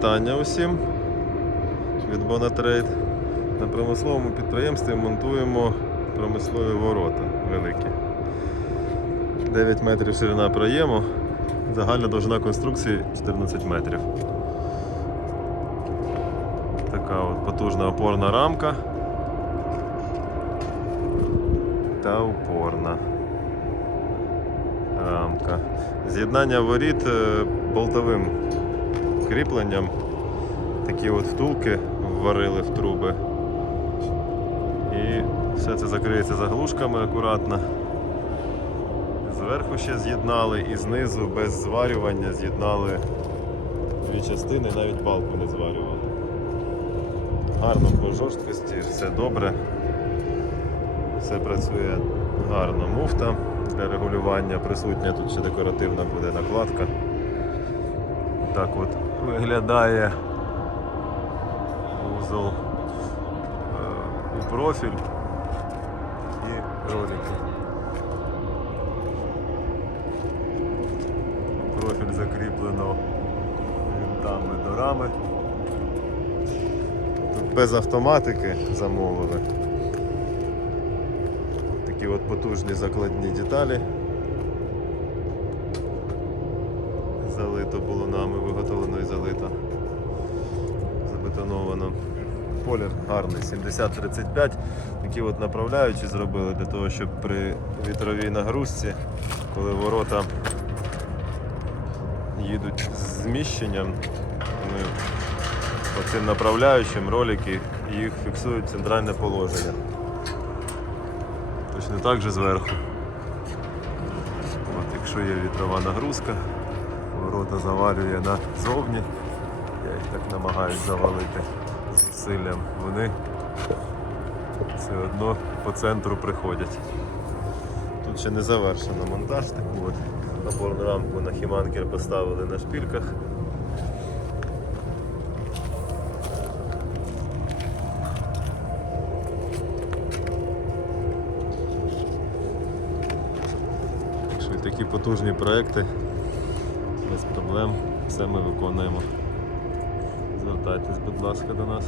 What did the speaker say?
вітання усім від Бонатрейд. На промисловому підприємстві монтуємо промислові ворота великі. 9 метрів ширина проєму, загальна довжина конструкції 14 метрів. Така от потужна опорна рамка та упорна рамка. З'єднання воріт е, болтовим кріпленням. Такі от втулки вварили в труби. І все це закриється заглушками акуратно. Зверху ще з'єднали і знизу без зварювання з'єднали дві частини, навіть балку не зварювали. Гарно по жорсткості, все добре. Все працює гарно. Муфта для регулювання присутня, тут ще декоративна буде накладка. Так от виглядає вузол е, у профіль і ролики. Профіль закріплено вінтами до рами. Тут без автоматики замовили. Такі от потужні закладні деталі. Залито було нами, виготовлено і залито. Забетоновано. Колір гарний, 70-35. Такі от направляючі зробили для того, щоб при вітровій нагрузці, коли ворота їдуть з зміщенням, ми по цим направляючим ролики їх фіксують центральне положення. Точно так же зверху. От, якщо є вітрова нагрузка, ворота завалює назовні. Я їх так намагаюсь завалити зусиллям. Вони все одно по центру приходять. Тут ще не завершено монтаж, таку от опорну рамку на хіманкер поставили на шпільках. Такі потужні проекти без проблем все ми виконуємо. Звертайтесь, будь ласка, до нас.